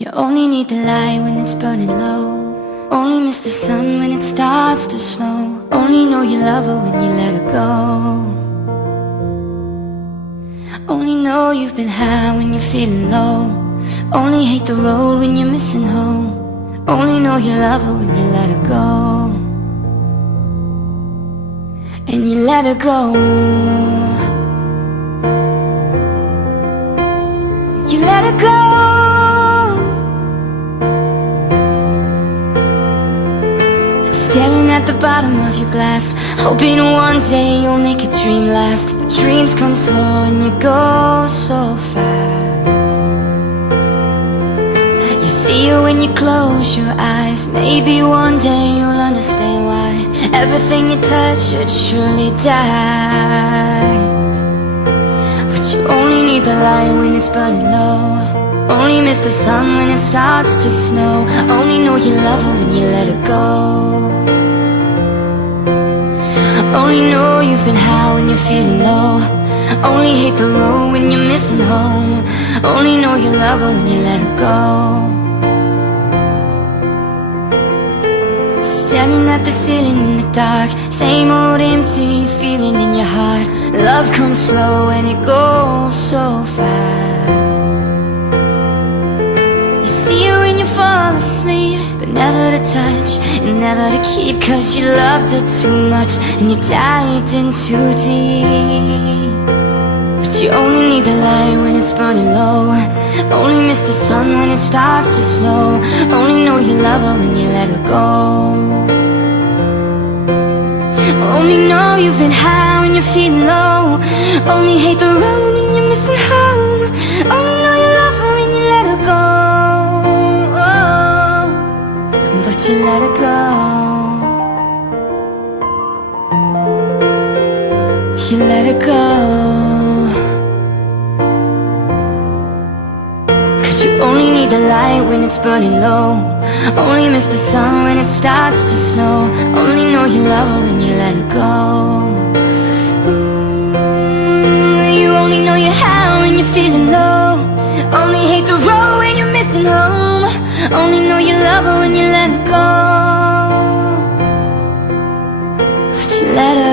You only need the light when it's burning low. Only miss the sun when it starts to snow. Only know you love her when you let her go. Only know you've been high when you're feeling low. Only hate the road when you're missing home. Only know you love her when you let her go. And you let her go. You let her go. Staring at the bottom of your glass, hoping one day you'll make a dream last. But dreams come slow and you go so fast. You see her when you close your eyes. Maybe one day you'll understand why everything you touch should surely dies. But you only need the light when it's burning low. Only miss the sun when it starts to snow. Only know you love her when you let her go. Only know you've been high when you're feeling low. Only hate the road when you're missing home. Only know you love her when you let her go. Staring at the ceiling in the dark, same old empty feeling in your heart. Love comes slow and it goes so fast. See you when you fall asleep, but never to touch and never to keep. Cause you loved her too much and you dived in too deep. But you only need the light when it's burning low. Only miss the sun when it starts to snow. Only know you love her when you let her go. Only know you've been high when you're feeling low. Only hate the road when you're missing home. Only know you love her when you let her go. But you let her go. You let her go. Cause you only need the light when it's burning low. Only miss the sun when it starts to snow. Only know you love her when you let her go. You only know you're high when you're feeling low. Only hate the road when you're missing home. Only know you love her when you let her go. But you let her